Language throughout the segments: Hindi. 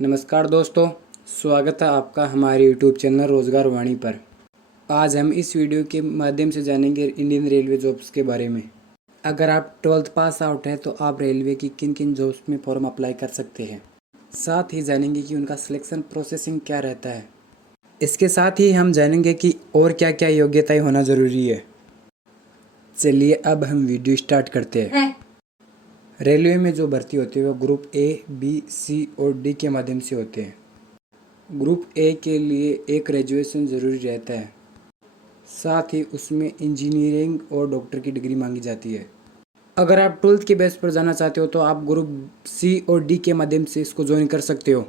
नमस्कार दोस्तों, स्वागत है आपका हमारे यूट्यूब चैनल रोज़गार वाणी पर। आज हम इस वीडियो के माध्यम से जानेंगे इंडियन रेलवे जॉब्स के बारे में। अगर आप 12th पास आउट हैं तो आप रेलवे की किन किन जॉब्स में फॉर्म अप्लाई कर सकते हैं। साथ ही जानेंगे कि उनका सिलेक्शन प्रोसेसिंग क्या रहता है। इसके साथ ही हम जानेंगे कि और क्या क्या योग्यताएं होना ज़रूरी है। चलिए अब हम वीडियो स्टार्ट करते हैं। रेलवे में जो भर्ती होती है वो ग्रुप ए, बी, सी और डी के माध्यम से होते हैं। ग्रुप ए के लिए एक ग्रेजुएशन ज़रूरी रहता है, साथ ही उसमें इंजीनियरिंग और डॉक्टर की डिग्री मांगी जाती है। अगर आप 12th के बेस पर जाना चाहते हो तो आप ग्रुप सी और डी के माध्यम से इसको ज्वाइन कर सकते हो।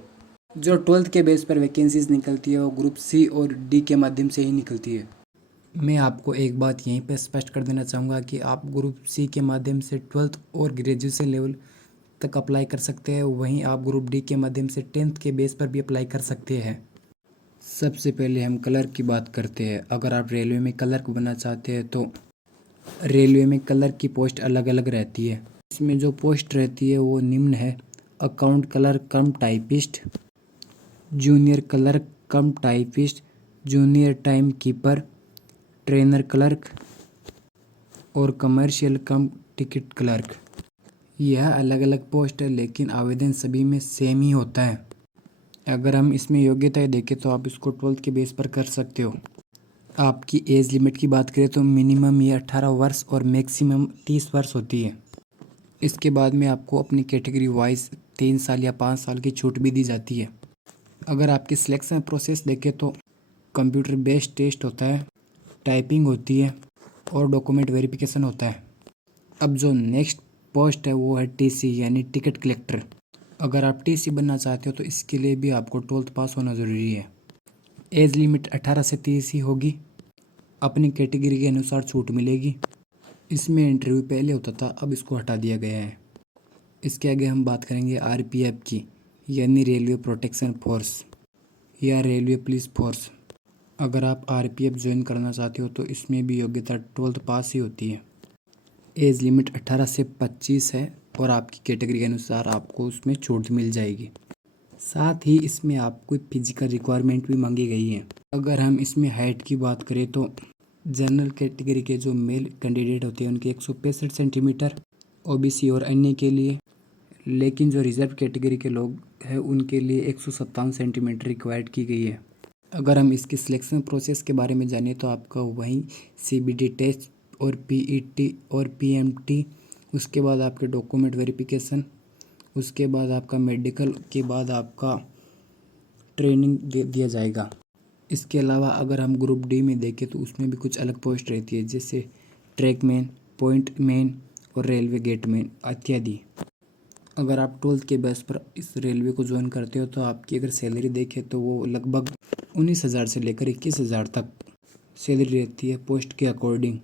जो 12th के बेस पर वैकेंसीज निकलती है वो ग्रुप सी और डी के माध्यम से ही निकलती है। मैं आपको एक बात यहीं पर स्पष्ट कर देना चाहूँगा कि आप ग्रुप सी के माध्यम से 12th और ग्रेजुएशन लेवल तक अप्लाई कर सकते हैं, वहीं आप ग्रुप डी के माध्यम से 10th के बेस पर भी अप्लाई कर सकते हैं। सबसे पहले हम क्लर्क की बात करते हैं। अगर आप रेलवे में क्लर्क बनना चाहते हैं तो रेलवे में क्लर्क की पोस्ट अलग अलग रहती है। इसमें जो पोस्ट रहती है वो निम्न है: अकाउंट क्लर्क कम टाइपिस्ट, जूनियर क्लर्क कम typist, junior time keeper, trainer clerk और कमर्शियल कम टिकट क्लर्क। यह अलग अलग पोस्ट है, लेकिन आवेदन सभी में सेम ही होता है। अगर हम इसमें योग्यताएं देखें तो आप इसको 12th के बेस पर कर सकते हो। आपकी एज लिमिट की बात करें तो मिनिमम ये 18 वर्ष और मैक्सिमम 30 वर्ष होती है। इसके बाद में आपको अपनी कैटेगरी वाइज 3 साल या 5 साल की छूट भी दी जाती है। अगर आपकी सिलेक्शन प्रोसेस देखें तो कंप्यूटर बेस्ड टेस्ट होता है, टाइपिंग होती है और डॉक्यूमेंट वेरिफिकेशन होता है। अब जो नेक्स्ट पोस्ट है वो है टीसी यानी टिकट कलेक्टर। अगर आप टीसी बनना चाहते हो तो इसके लिए भी आपको 12th पास होना ज़रूरी है। एज लिमिट 18 से 30 ही होगी। अपनी कैटेगरी के अनुसार छूट मिलेगी। इसमें इंटरव्यू पहले होता था, अब इसको हटा दिया गया है। इसके आगे हम बात करेंगे आरपीएफ की, यानी रेलवे प्रोटेक्शन फोर्स या रेलवे पुलिस फोर्स। अगर आप आरपीएफ ज्वाइन करना चाहते हो तो इसमें भी योग्यता 12th पास ही होती है। एज लिमिट 18 से 25 है और आपकी कैटेगरी के अनुसार आपको उसमें छूट मिल जाएगी। साथ ही इसमें आपको फिजिकल रिक्वायरमेंट भी मांगी गई है। अगर हम इसमें हाइट की बात करें तो जनरल कैटेगरी के जो मेल कैंडिडेट होते हैं उनके 165 सेंटीमीटर, ओबीसी और अन्य के लिए, लेकिन जो रिजर्व कैटेगरी के लोग हैं उनके लिए 157 सेंटीमीटर रिक्वायर्ड की गई है। अगर हम इसके सिलेक्शन प्रोसेस के बारे में जानें तो आपका वहीं सीबीटी टेस्ट और पीईटी और पीएमटी, उसके बाद आपके डॉक्यूमेंट वेरिफिकेशन, उसके बाद आपका मेडिकल के बाद आपका ट्रेनिंग दिया जाएगा। इसके अलावा अगर हम ग्रुप डी में देखें तो उसमें भी कुछ अलग पोस्ट रहती है, जैसे ट्रैक मैन, पॉइंट मैन और रेलवे गेट मैन इत्यादि। अगर आप 12th के बेस पर इस रेलवे को ज्वाइन करते हो तो आपकी अगर सैलरी देखें तो वो लगभग 19,000 से लेकर 21,000 तक सैलरी रहती है पोस्ट के अकॉर्डिंग।